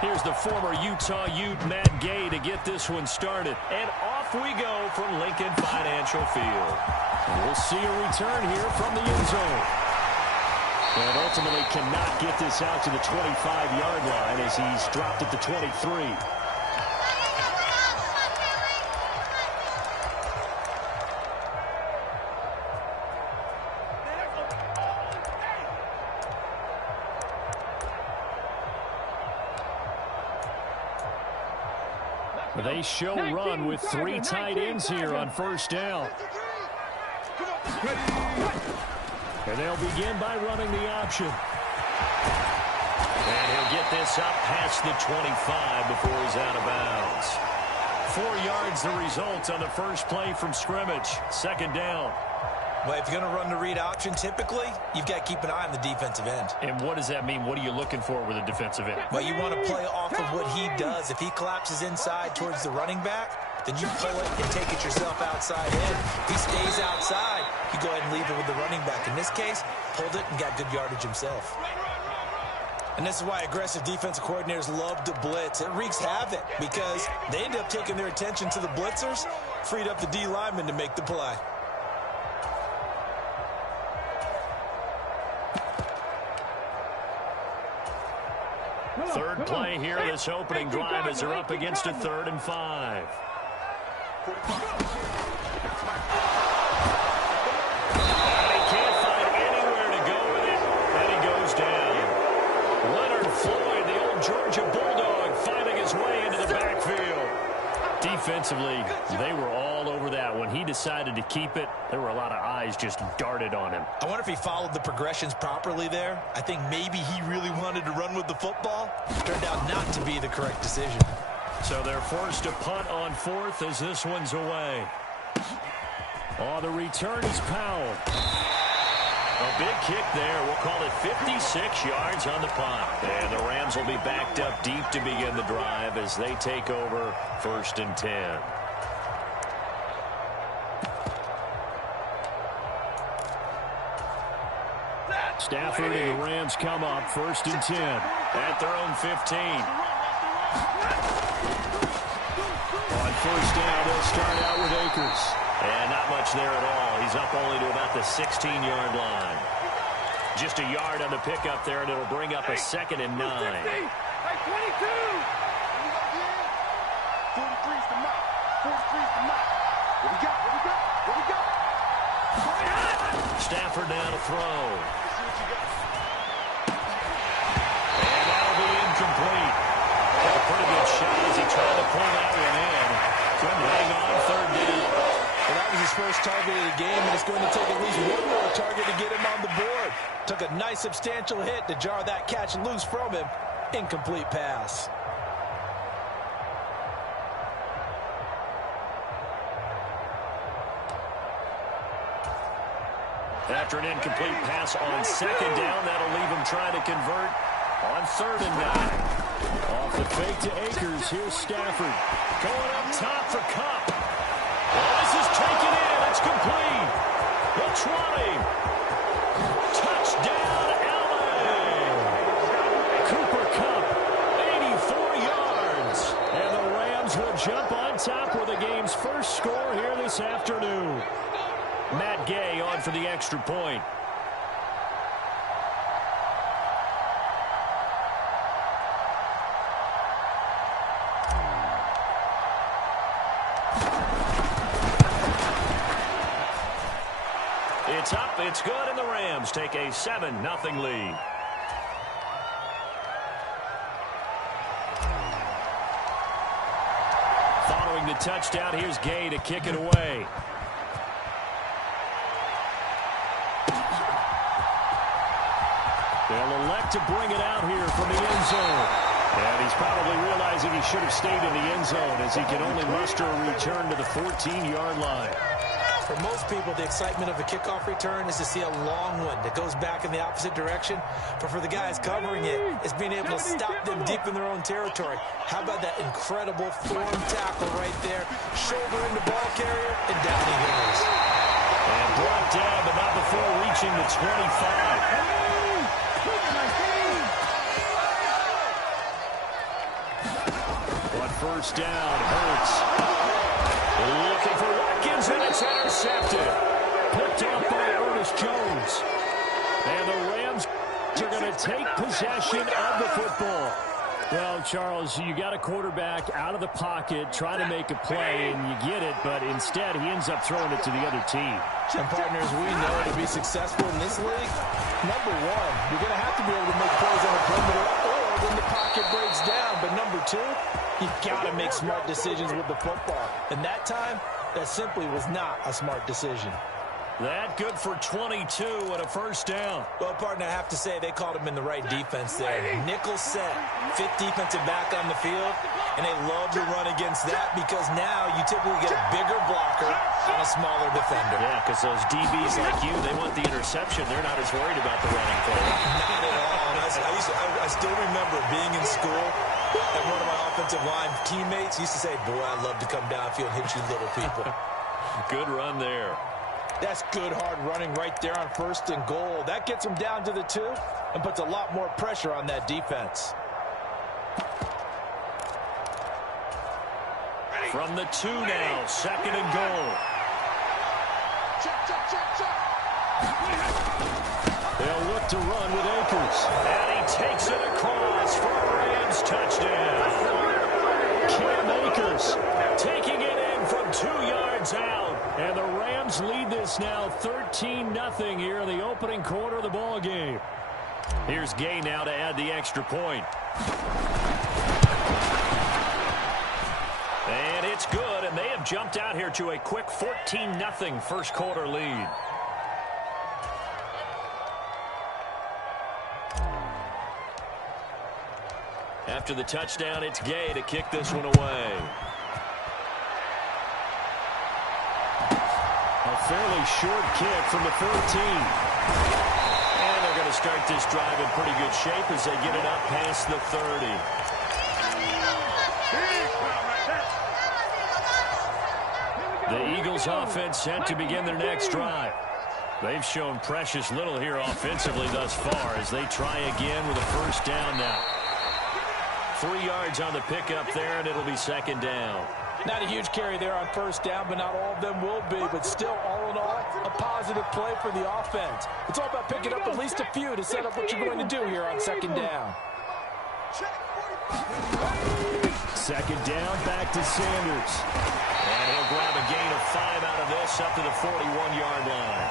Here's the former Utah Ute, Matt Gay, to get this one started. And off we go from Lincoln Financial Field. And we'll see a return here from the end zone. And ultimately cannot get this out to the 25-yard line as he's dropped at the 23. They show run with 3 tight ends here on first down. And they'll begin by running the option. And he'll get this up past the 25 before he's out of bounds. 4 yards the result on the first play from scrimmage. Second down. Well, if you're going to run the read option, typically, you've got to keep an eye on the defensive end. And what does that mean? What are you looking for with a defensive end? Well, you want to play off of what he does. If he collapses inside towards the running back, then you pull it and take it yourself outside in. If he stays outside, you go ahead and leave it with the running back. In this case, pulled it and got good yardage himself. And this is why aggressive defensive coordinators love to blitz. It wreaks havoc because they end up taking their attention to the blitzers, freed up the D lineman to make the play. Third play here, this opening drive as they're up against a 3rd and 5. And he can't find anywhere to go with it, and he goes down. Leonard Floyd, the old Georgia Bulldog, finding his way into the backfield. Defensively, they were all over that. When he decided to keep it, there were a lot of eyes just darted on him. I wonder if he followed the progressions properly there. I think maybe he really wanted to run with the football. Turned out not to be the correct decision. So they're forced to punt on 4th as this one's away. Oh, the return is Powell. A big kick there. We'll call it 56 yards on the punt. And the Rams will be backed up deep to begin the drive as they take over 1st and 10. Stafford and the Rams come up 1st and 10 at their own 15. On first down, they'll start out with Akers. And not much there at all. He's up only to about the 16-yard line. Just a yard on the pickup there, and it'll bring up a 2nd and 9. 22. 43's the mark. 43's the mark. What we got? What we got? What we got? Stafford now to throw. And that'll be incomplete. Took a pretty good shot as he tried to pull that one in. Couldn't hang on 3rd down. Well, that was his first target of the game, and it's going to take at least one more target to get him on the board. Took a nice substantial hit to jar that catch loose from him. Incomplete pass. After an incomplete pass on 2nd down, that'll leave him trying to convert on 3rd and 9. Off the fake to Akers, here's Stafford. Going up top for Kupp. Well, this is taken in. It's complete. The 20. Touchdown, LA. Cooper Kupp, 84 yards. And the Rams will jump on top with the game's first score here this afternoon. Matt Gay on for the extra point. It's up, it's good, and the Rams take a 7-0 lead. Following the touchdown, here's Gay to kick it away. They'll elect to bring it out here from the end zone. And he's probably realizing he should have stayed in the end zone as he can only muster a return to the 14-yard line. For most people, the excitement of a kickoff return is to see a long one that goes back in the opposite direction. But for the guys covering it, it's being able to stop them deep in their own territory. How about that incredible form tackle right there? Shoulder into ball carrier, and down he goes. And brought down, but not before reaching the 25. first down. Hurts looking for Watkins, and it's intercepted. Picked off by Ernest Jones. And the Rams are going to take possession of the football. Well, Charles, you got a quarterback out of the pocket trying to make a play, and you get it, but instead he ends up throwing it to the other team. And partners, we know to be successful in this league, number one, you're going to have to be able to make plays on the perimeter or when the pocket breaks down. But number two, you got to make smart decisions with the football. And that time, that simply was not a smart decision. That good for 22 and a first down. Well, partner, I have to say they called him in the right defense there. Nickel set, fifth defensive back on the field, and they love to run against that because now you typically get a bigger blocker on a smaller defender. Yeah, because those DBs like you, they want the interception. They're not as worried about the running play. Not at all. I still remember being in school, and one of my offensive line teammates used to say, boy, I love to come downfield and hit you little people. Good run there. That's good, hard running right there on first and goal. That gets them down to the 2 and puts a lot more pressure on that defense. From the 2 now, second and goal. They'll look to run with Akers. And he takes it across for a Rams touchdown. Cam Akers taking it in from 2 yards out. And the Rams lead this now 13-0 here in the opening quarter of the ball game. Here's Gay now to add the extra point. And it's good, and they have jumped out here to a quick 14-0 first quarter lead. After the touchdown, it's Gay to kick this one away. A fairly short kick from the 14. And they're going to start this drive in pretty good shape as they get it up past the 30. The Eagles offense set to begin their next drive. They've shown precious little here offensively thus far as they try again with a first down now. 3 yards on the pickup there, and it'll be second down. Not a huge carry there on first down, but not all of them will be. But still, all in all, a positive play for the offense. It's all about picking up at least a few to set up what you're going to do here on second down. Second down, back to Sanders. And he'll grab a gain of 5 out of this up to the 41-yard line.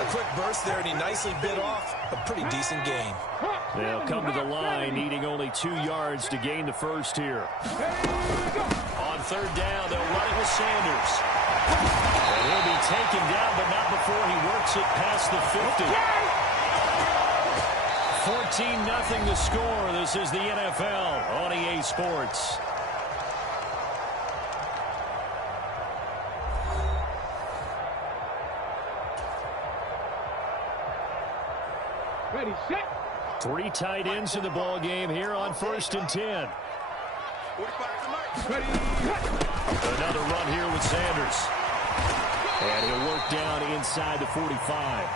A quick burst there, and he nicely bit off a pretty decent gain. They'll come to the line, needing only 2 yards to gain the first here. On third down, they'll run it with Sanders. And he'll be taken down, but not before he works it past the 50. 14-0 the score. This is the NFL on EA Sports. Ready, set. 3 tight ends in the ball game here on first and 10. Ready, Another run here with Sanders. And he'll work down inside the 45.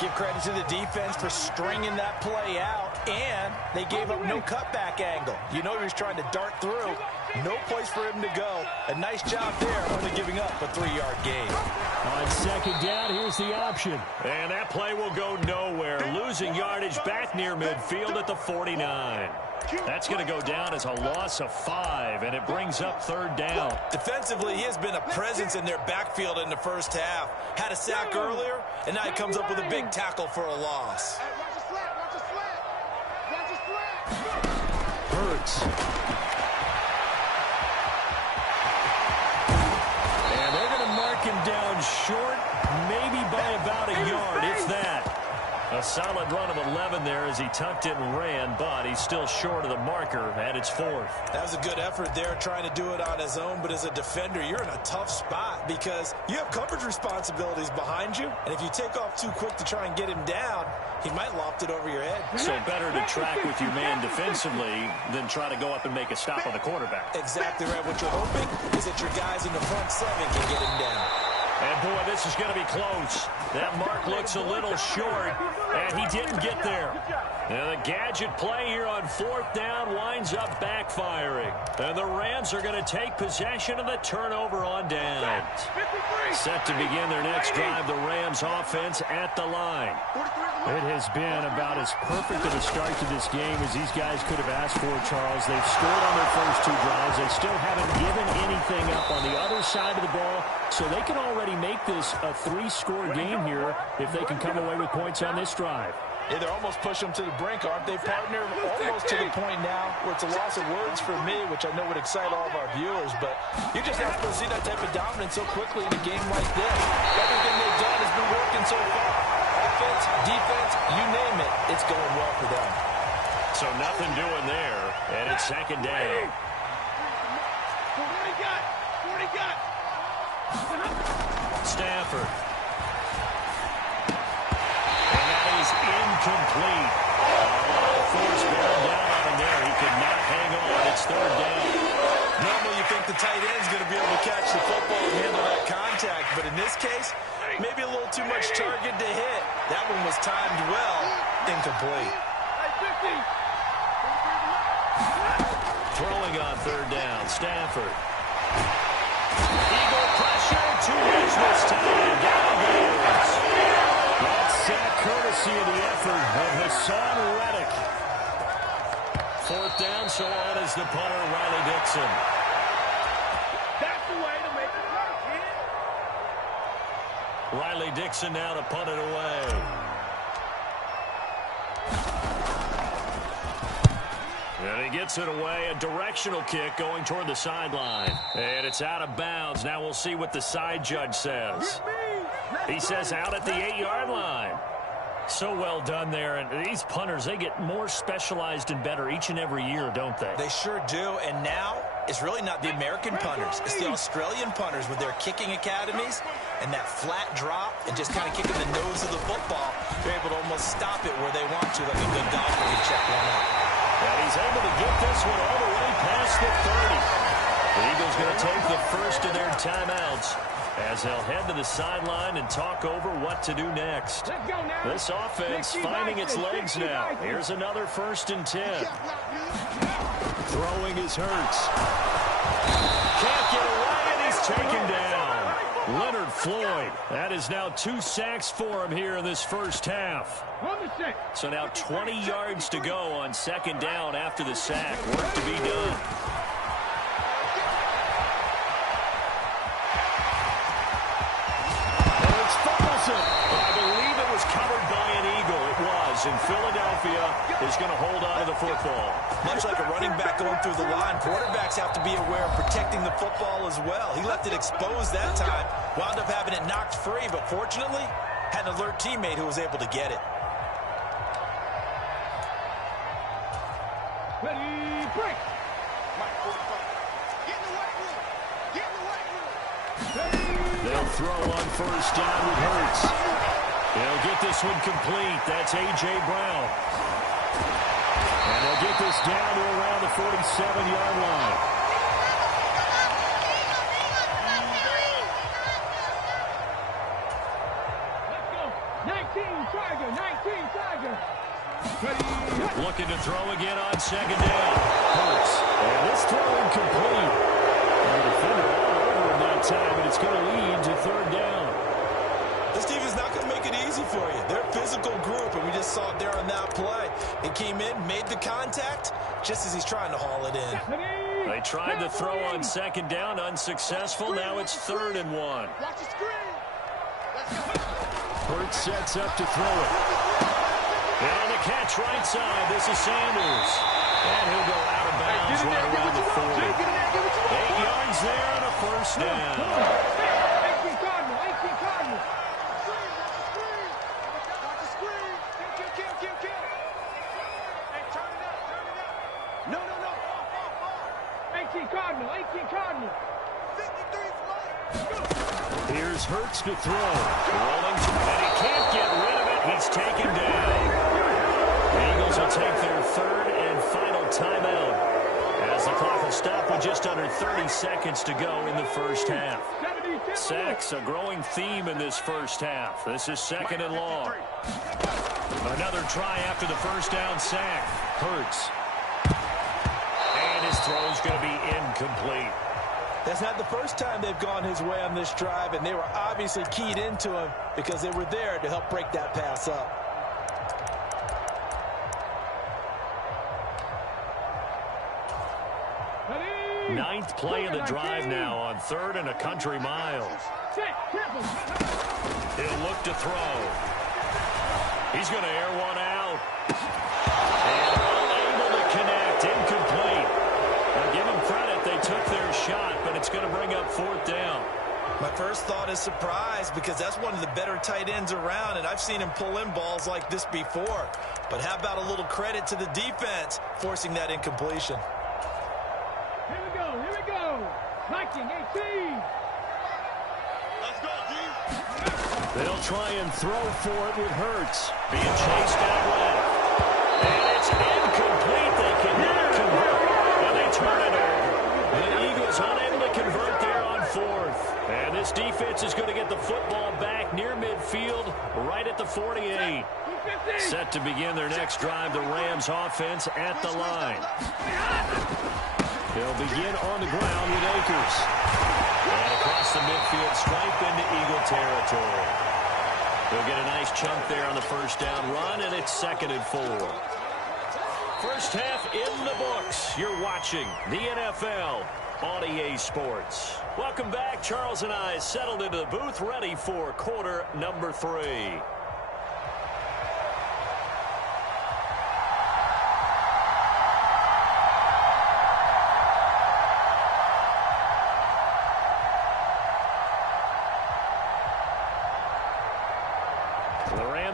Give credit to the defense for stringing that play out, and they gave up no cutback angle. You know he was trying to dart through. No place for him to go. A nice job there, only giving up a 3-yard gain. On second down, here's the option. And that play will go nowhere. Losing yardage back near midfield at the 49. That's going to go down as a loss of 5, and it brings up third down. Defensively, he has been a presence in their backfield in the first half. Had a sack earlier, and now he comes up with a big tackle for a loss. Hurts. And they're going to mark him down short, maybe by about a yard, if that. A solid run of 11 there as he tucked it and ran, but he's still short of the marker at its 4th. That was a good effort there, trying to do it on his own, but as a defender, you're in a tough spot because you have coverage responsibilities behind you, and if you take off too quick to try and get him down, he might loft it over your head. So better to track with your man defensively than try to go up and make a stop on the quarterback. Exactly right. What you're hoping is that your guys in the front 7 can get him down. And, boy, this is going to be close. That mark looks a little short, and he didn't get there. And the gadget play here on 4th down winds up backfiring. And the Rams are going to take possession of the turnover on downs. Set to begin their next drive, the Rams offense at the line. It has been about as perfect of a start to this game as these guys could have asked for, Charles. They've scored on their first 2 drives. They still haven't given anything up on the other side of the ball, so they can already make this a 3-score game here if they can come away with points on this drive. Yeah, they're almost pushing them to the brink, aren't they, partner? Almost to the point now where it's a loss of words for me, which I know would excite all of our viewers, but you just have to see that type of dominance so quickly in a game like this. Everything they've done has been working so far. Offense, defense, you name it, it's going well for them. So nothing doing there, and it's 2nd down. 40 got. Stafford. And that is incomplete. Force bearing down on him there. He could not hang on. It's 3rd down. Normally you think the tight end's going to be able to catch the football and handle that contact, but in this case, maybe a little too much target to hit. That one was timed well, incomplete. Throwing on 3rd down, Stafford. Eagle pressure, 2 edge this time. Down goes. That's sack courtesy of the effort of Hassan Reddick. 4th down, so on is the punter, Riley Dixon. That's the way to make the play, kid. Riley Dixon now to punt it away. And he gets it away, a directional kick going toward the sideline. And it's out of bounds. Now we'll see what the side judge says. He says out at the 8-yard line. So well done there. And these punters, they get more specialized and better each and every year, don't they? They sure do. And now it's really not the American punters. It's the Australian punters with their kicking academies and that flat drop and just kind of kicking the nose of the football. They're able to almost stop it where they want to, like a good golfer can check one out. And he's able to get this one all the way past the 30. The Eagles going to take the first of their timeouts as they'll head to the sideline and talk over what to do next. This offense finding its legs now. Here's another 1st and 10. Throwing is Hurts. Can't get away, and he's taken down. Leonard Floyd. That is now 2 sacks for him here in this first half. So now 20 yards to go on 2nd down after the sack. Work to be done. I believe it was covered by an Eagle. It was, and Philadelphia is going to hold on to the football. Much like a running back going through the line, quarterbacks have to be aware of protecting the football as well. He left it exposed that time, wound up having it knocked free, but fortunately, had an alert teammate who was able to get it. Ready, break. Mike, 45. Get in the white room. Get in the white room. They'll throw on 1st down with Hurts. They'll get this one complete. That's A.J. Brown. And they'll get this down to around the 47-yard line. Let's go. 19 Tiger. Looking to throw again on 2nd down. Hurts. And this throw incomplete. And the defender all over him that time, and it's going to lead to 3rd down. This defense is not going to make it easy for you. They're a physical group, and we just saw it there on that play. It came in, made the contact, just as he's trying to haul it in. They tried to throw on 2nd down, unsuccessful. Now it's 3rd and 1. Watch the screen. Let's go. Hurts sets up to throw it. And on the catch right side, this is Sanders. And he'll go out of bounds right around the 40. 8 yards there and a 1st down. 18 Cardinal. Watch the screen. Kill. Hey, turn it up. No. 18 Cardinal. 53 Here's Hurts to throw. Rolling, and he can't get rid of it. He's taken down. The Eagles will take their 3rd and final timeout as the clock will stop with just under 30 seconds to go in the first half. 70. Sacks, a growing theme in this first half. This is second and long. Another try after the first down sack. Hurts. And his throw's going to be incomplete. That's not the first time they've gone his way on this drive, and they were obviously keyed into him because they were there to help break that pass up. Ninth play of the drive now on 3rd and a country mile. He'll look to throw. He's going to air one out. And unable to connect. Incomplete. Now give them credit. They took their shot, but it's going to bring up 4th down. My first thought is surprise because that's one of the better tight ends around, and I've seen him pull in balls like this before. But how about a little credit to the defense forcing that incompletion? Here we go. 19-18. Let's go, G. They'll try and throw for it with Hurts. Being chased out left. And it's incomplete. They cannot convert. And they turn it over. The Eagles unable to convert there on 4th. And this defense is going to get the football back near midfield, right at the 48. Set to begin their next drive, the Rams offense at the line. They'll begin on the ground with Akers. And across the midfield, stripe into Eagle territory. They'll get a nice chunk there on the first down run, and it's 2nd and 4. First half in the books. You're watching the NFL on EA Sports. Welcome back. Charles and I settled into the booth, ready for quarter number 3.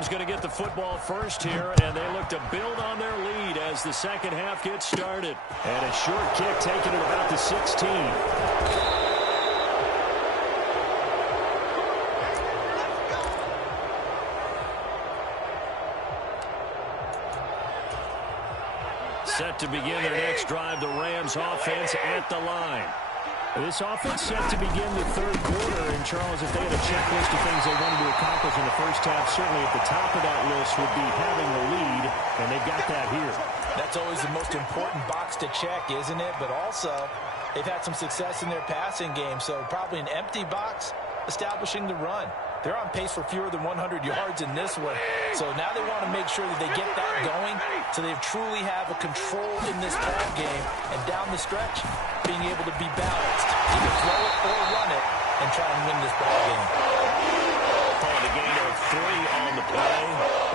Going to get the football first here, and they look to build on their lead as the second half gets started. And a short kick taken at about the 16. Set to begin their next drive, the Rams offense at the line. This offense set to begin the 3rd quarter, and Charles, if they had a checklist of things they wanted to accomplish in the first half, certainly at the top of that list would be having the lead, and they've got that here. That's always the most important box to check, isn't it? But also, they've had some success in their passing game, so probably an empty box establishing the run. They're on pace for fewer than 100 yards in this one, so now they want to make sure that they get that going so they truly have a control in this ball game, and down the stretch, being able to be balanced, either throw it or run it, and try and win this ball game. Calling a gain of 3 on the play,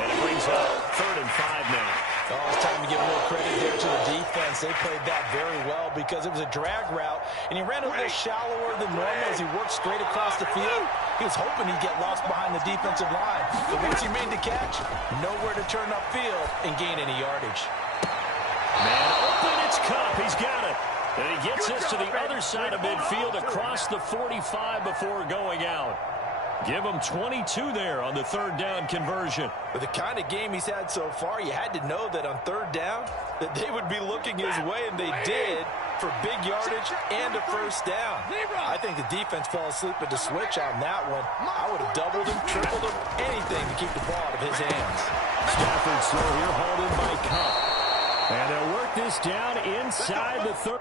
and it brings up 3rd and 5 now. Oh, it's time to give a little credit there to the defense. They played that very well because it was a drag route, and he ran a little shallower than normal as he worked straight across the field. He was hoping he'd get lost behind the defensive line, but once he made the catch, nowhere to turn upfield and gain any yardage. Man open, it's Cup. He's got it. And he gets this to the other side of midfield across the 45 before going out. Give him 22 there on the 3rd down conversion. With the kind of game he's had so far, you had to know that on 3rd down that they would be looking his way, and they did for big yardage and a first down. I think the defense fell asleep at the switch on that one. I would have doubled him, tripled him, anything to keep the ball out of his hands. Stafford slow here, hauled in by Cup. And they'll work this down inside the 3rd.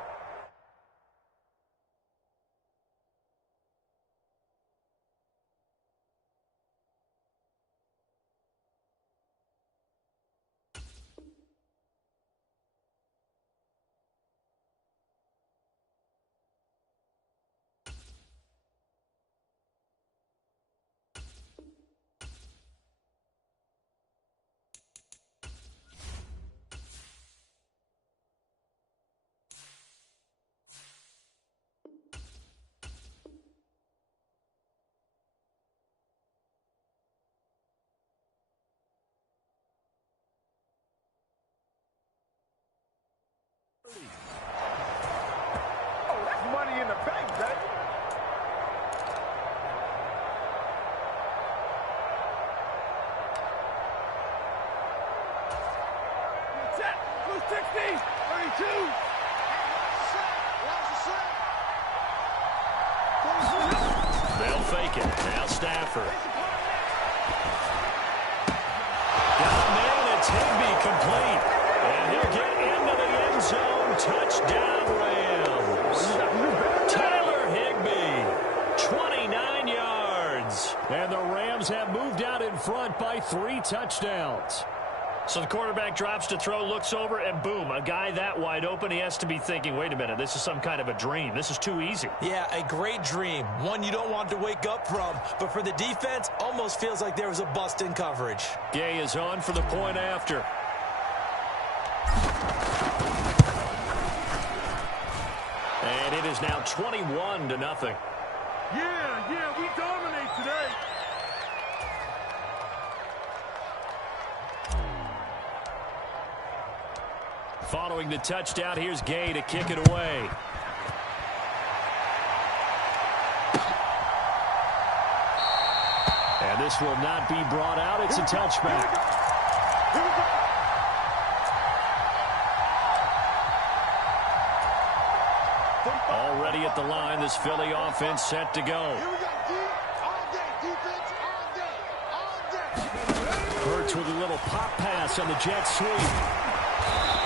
Oh, that's money in the bank, baby. Set. 260. 32. taken. Now Stafford. Got a man, it's Higbee complete. And he'll get into the end zone. Touchdown, Rams. Tyler Higbee, 29 yards. And the Rams have moved out in front by 3 touchdowns. So the quarterback drops to throw, looks over, and boom, a guy that wide open, he has to be thinking, wait a minute, this is some kind of a dream. This is too easy. Yeah, a great dream. One you don't want to wake up from. But for the defense, almost feels like there was a bust in coverage. Gay is on for the point after. And it is now 21-0. Yeah, we dominate today. Following the touchdown, here's Gay to kick it away. And this will not be brought out. It's a touchback. Already at the line, this Philly offense set to go. Hurts with a little pop pass on the jet sweep.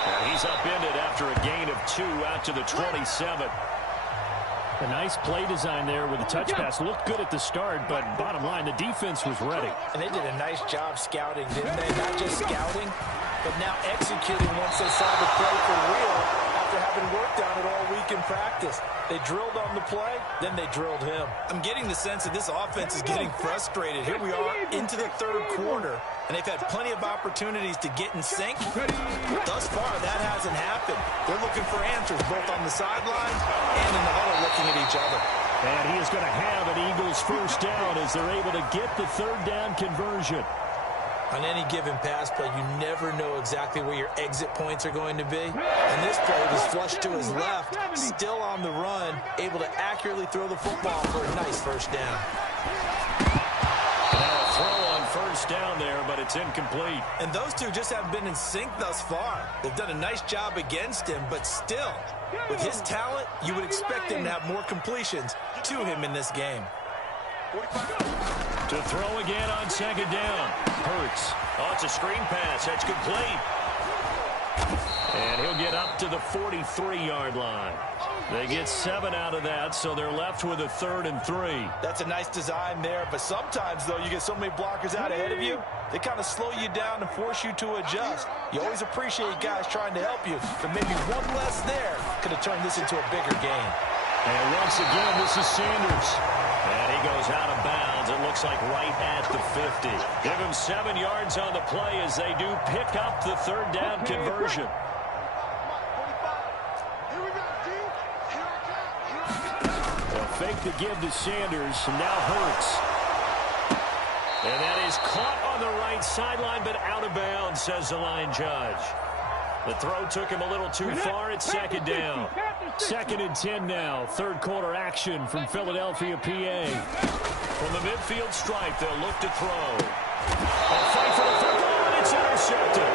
And he's upended after a gain of 2 out to the 27. A nice play design there with the touch pass. Looked good at the start, but bottom line, the defense was ready. And they did a nice job scouting, didn't they? Not just scouting, but now executing once they saw the play for real after having worked on it all week in practice. They drilled on the play, then they drilled him. I'm getting the sense that this offense is getting frustrated. Here we are into the third quarter, and they've had plenty of opportunities to get in sync. Thus far, that hasn't happened. They're looking for answers both on the sidelines and in the huddle looking at each other. And he is going to have an Eagles first down as they're able to get the third down conversion. On any given pass play, you never know exactly where your exit points are going to be. And this play was flushed to his left, still on the run, able to accurately throw the football for a nice first down. Now a throw on first down there, but it's incomplete. And those two just haven't been in sync thus far. They've done a nice job against him, but still, with his talent, you would expect him to have more completions to him in this game. To throw again on second down. Hurts. Oh, it's a screen pass. That's complete. And he'll get up to the 43-yard line. They get 7 out of that, so they're left with a 3rd and 3. That's a nice design there, but sometimes, though, you get so many blockers out ahead of you, they kind of slow you down and force you to adjust. You always appreciate guys trying to help you, but maybe one less there could have turned this into a bigger game. And once again, this is Sanders. And he goes out of bounds. It looks like right at the 50. Give him 7 yards on the play as they do pick up the third down conversion. They'll fake the give to Sanders, and now Hurts. And that is caught on the right sideline, but out of bounds, says the line judge. The throw took him a little too far. It's second down. 2nd and 10 now. Third quarter action from Philadelphia, PA. From the midfield stripe, they'll look to throw. A fight for the football, and it's intercepted.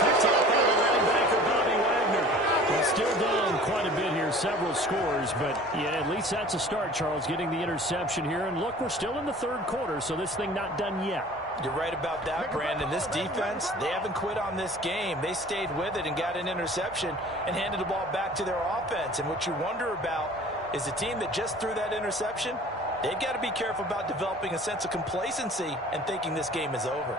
Picked up by the linebacker, Bobby Wagner. He's still down quite a bit here, several scores, but yeah, at least that's a start, Charles, getting the interception here. And look, we're still in the third quarter, so this thing not done yet. You're right about that, Brandon. This defense, they haven't quit on this game. They stayed with it and got an interception and handed the ball back to their offense. And what you wonder about is the team that just threw that interception, they've got to be careful about developing a sense of complacency and thinking this game is over.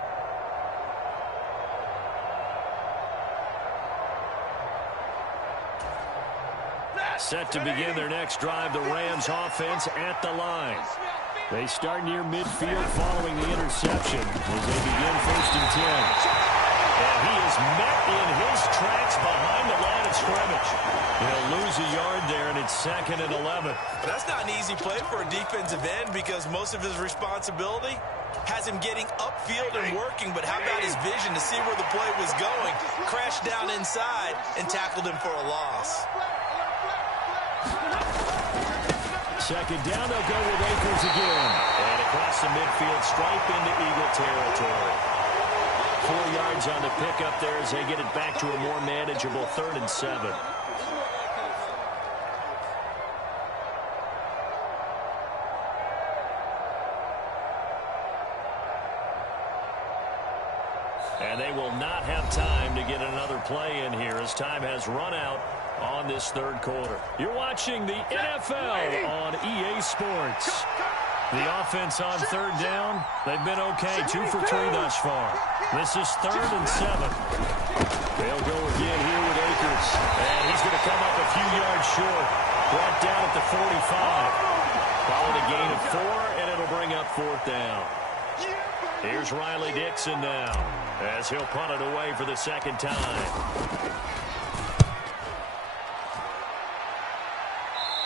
Set to begin their next drive, the Rams offense at the line. They start near midfield following the interception as they begin 1st and 10. And he is met in his tracks behind the line of scrimmage. He'll lose a yard there, and it's 2nd and 11. But that's not an easy play for a defensive end because most of his responsibility has him getting upfield and working. But how about his vision to see where the play was going? Crashed down inside and tackled him for a loss. Second down, they'll go with Akers again. And across the midfield stripe into Eagle territory. 4 yards on the pickup there as they get it back to a more manageable 3rd and 7. And they will not have time to get another play in here as time has run out on this third quarter. You're watching the NFL on EA Sports. The offense on third down, they've been okay. 2 for 3 thus far. This is 3rd and 7. They'll go again here with Akers. And he's going to come up a few yards short. Brought down at the 45. Followed a gain of 4, and it'll bring up 4th down. Here's Riley Dixon now, as he'll punt it away for the second time.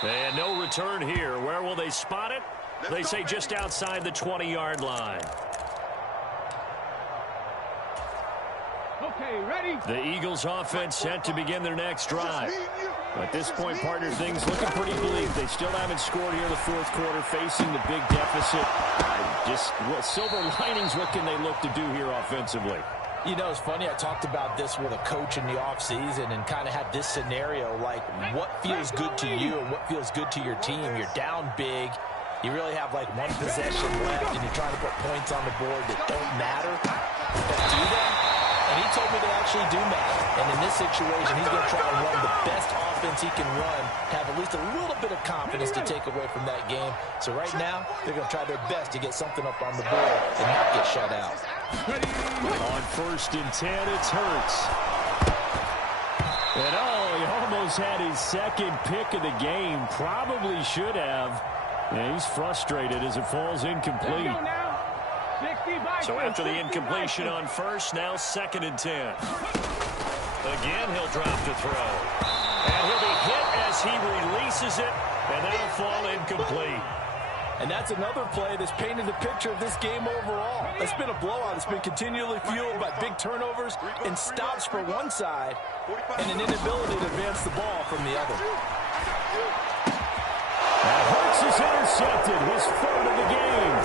And no return here. Where will they spot it? They say just outside the 20-yard line. Okay, ready? The Eagles offense set to begin their next drive. At this point, partner, things looking pretty bleak. They still haven't scored here in the fourth quarter, facing the big deficit. Silver linings, what can they look to do here offensively? You know, it's funny, I talked about this with a coach in the offseason and kind of had this scenario, like what feels good to you and what feels good to your team. You're down big. You really have like one possession left, and you're trying to put points on the board that don't matter. But do they? And he told me they actually do matter. And in this situation, he's going to try to run the best offense he can run, have at least a little bit of confidence to take away from that game. So right now, they're going to try their best to get something up on the board and not get shut out. On 1st and 10, it's Hurts. And he almost had his second pick of the game. Probably should have. Yeah, he's frustrated as it falls incomplete. So after the incompletion on 1st, now 2nd and 10. Again, he'll drop to throw. And he'll be hit as he releases it, and that'll fall incomplete. And that's another play that's painted the picture of this game overall. It's been a blowout. It's been continually fueled by big turnovers and stops for one side and an inability to advance the ball from the other. And Hurts is intercepted, his 3rd of the game.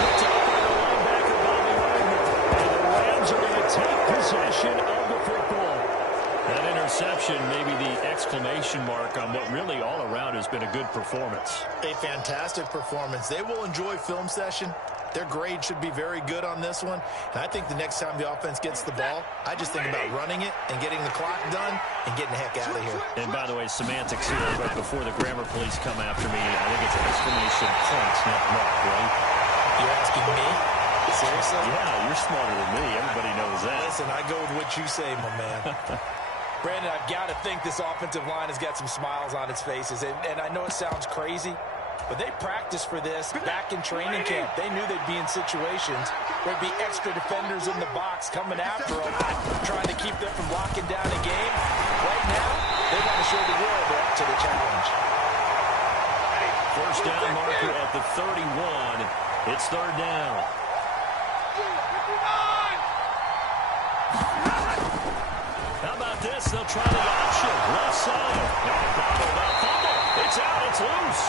Picked up by the linebacker, Bobby Wagner. And the Rams are going to take possession of the football. That interception may be the exclamation mark on what really all around has been a good performance. A fantastic performance. They will enjoy film session. Their grade should be very good on this one. And I think the next time the offense gets the ball, I just think about running it and getting the clock done and getting the heck out of here. And by the way, semantics here, but before the grammar police come after me, I think it's exclamation points, not mark, right? You're asking me? Seriously? Yeah, you're smarter than me. Everybody knows that. Listen, I go with what you say, my man. Brandon, I've got to think this offensive line has got some smiles on its faces. And I know it sounds crazy, but they practiced for this back in training camp. They knew they'd be in situations where there'd be extra defenders in the box coming after them, trying to keep them from locking down a game. Right now, they want to show the world they're up to the challenge. 1st down marker at the 31. It's 3rd down. How about this? They'll try the option. Left side. It's out. It's loose.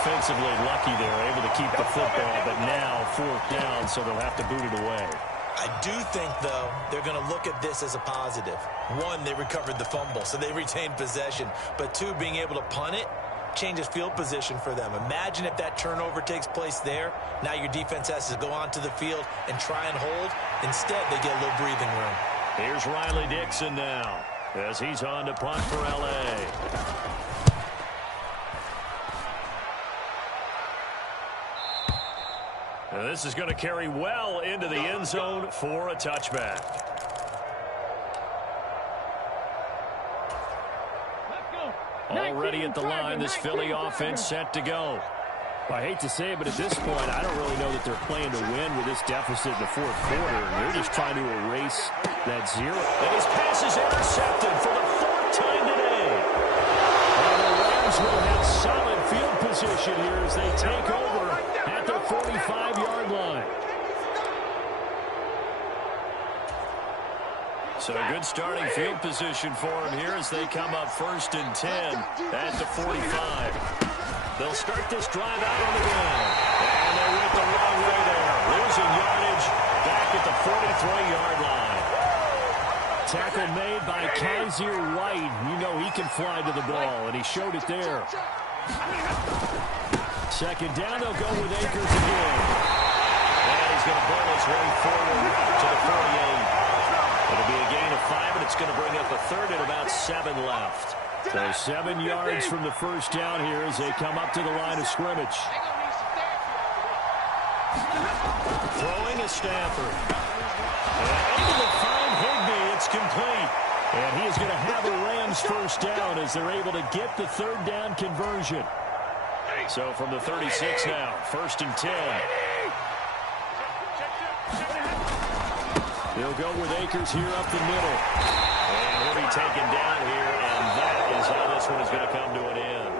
Offensively lucky they're able to keep the football, but now 4th down, so they'll have to boot it away. I do think, though, they're going to look at this as a positive. 1, they recovered the fumble, so they retained possession. But 2, being able to punt it changes field position for them. Imagine if that turnover takes place there. Now your defense has to go onto the field and try and hold. Instead, they get a little breathing room. Here's Riley Dixon now as he's on to punt for L.A. And this is going to carry well into the end zone for a touchback. Already at the line, this Philly offense set to go. Well, I hate to say it, but at this point, I don't really know that they're playing to win with this deficit in the fourth quarter. They're just trying to erase that 0. And his pass is intercepted for the 4th time today. And the Rams will have solid field position here as they take over at their 45-yard line. So a good starting field position for them here as they come up 1st and 10 at the 45. They'll start this drive out on the ground. And they went the wrong way there. Losing yardage back at the 43-yard line. Tackle made by Kaiser White. You know he can fly to the ball, and he showed it there. 2nd down, they'll go with Akers again. And he he's going to bowl his way forward to the 48. It'll be a gain of 5, and it's going to bring up a third and about 7 left. So 7 yards from the first down here as they come up to the line of scrimmage. Throwing is Stafford. And able to find Higbee. It's complete. And he is going to have a Rams first down as they're able to get the third down conversion. So from the 36 now, 1st and 10. They'll go with Akers here up the middle. And he'll be taken down here, and that is how this one is going to come to an end.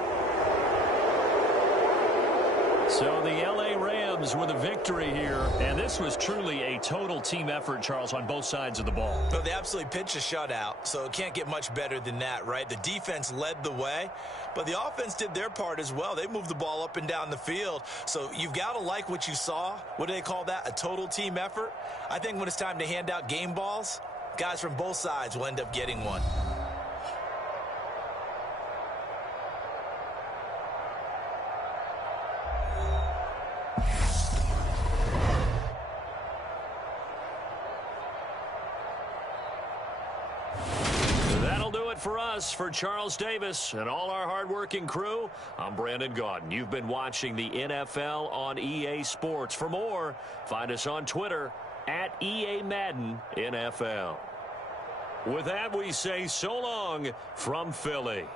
So the L.A. Rams with a victory here. And this was truly a total team effort, Charles, on both sides of the ball. Well, they absolutely pitched a shutout, so it can't get much better than that, right? The defense led the way, but the offense did their part as well. They moved the ball up and down the field, so you've got to like what you saw. What do they call that? A total team effort? I think when it's time to hand out game balls, guys from both sides will end up getting one. That'll do it for us. For Charles Davis and all our hardworking crew, I'm Brandon Gaudin. You've been watching the NFL on EA Sports. For more, find us on Twitter at EA Madden NFL. With that, we say so long from Philly.